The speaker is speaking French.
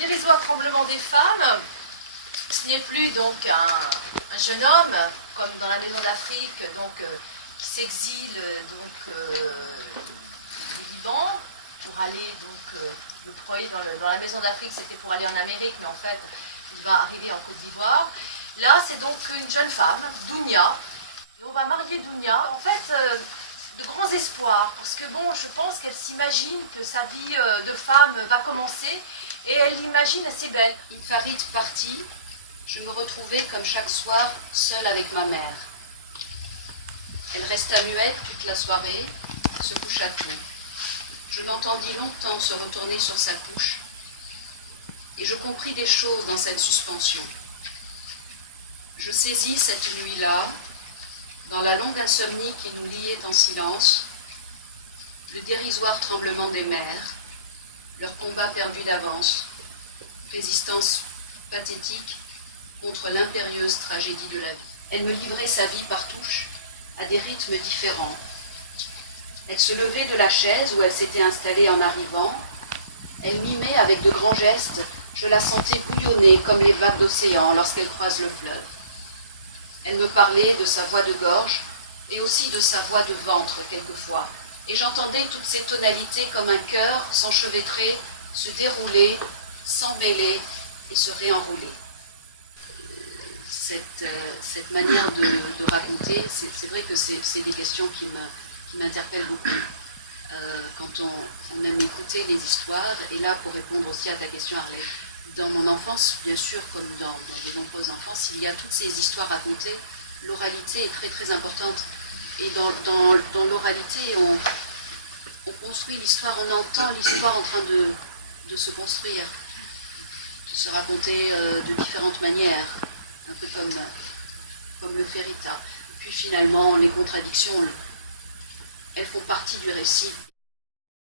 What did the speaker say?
dérisoire tremblement des femmes, ce n'est plus donc un jeune homme, comme dans la Maison d'Afrique, qui s'exile au Liban pour aller le premier dans la Maison d'Afrique, c'était pour aller en Amérique, mais en fait, il va arriver en Côte d'Ivoire. Là, c'est donc une jeune femme, Dounia. On va marier Dounia. En fait, de grands espoirs, parce que bon, je pense qu'elle s'imagine que sa vie de femme va commencer, et elle l'imagine assez belle. Une Farid partie, je me retrouvai comme chaque soir seule avec ma mère. Elle resta muette toute la soirée, se coucha tôt. Je l'entendis longtemps se retourner sur sa couche, et je compris des choses dans cette suspension. Je saisis cette nuit-là, dans la longue insomnie qui nous liait en silence, le dérisoire tremblement des mers, leur combat perdu d'avance, résistance pathétique contre l'impérieuse tragédie de la vie. Elle me livrait sa vie par touches, à des rythmes différents. Elle se levait de la chaise où elle s'était installée en arrivant. Elle mimait avec de grands gestes. Je la sentais bouillonner comme les vagues d'océan lorsqu'elle croise le fleuve. Elle me parlait de sa voix de gorge et aussi de sa voix de ventre quelquefois. Et j'entendais toutes ces tonalités comme un chœur s'enchevêtrer, se dérouler, s'emmêler et se réenrouler. Cette manière de raconter, c'est vrai que c'est des questions qui m'interpellent beaucoup. Quand on aime écouter les histoires, et là pour répondre aussi à ta question Harley, dans mon enfance, bien sûr, comme dans de nombreuses enfances, il y a toutes ces histoires racontées. L'oralité est très très importante. Et dans l'oralité, on construit l'histoire, on entend l'histoire en train de se construire, de se raconter de différentes manières, un peu comme le fairy tale. Puis finalement, les contradictions, elles font partie du récit.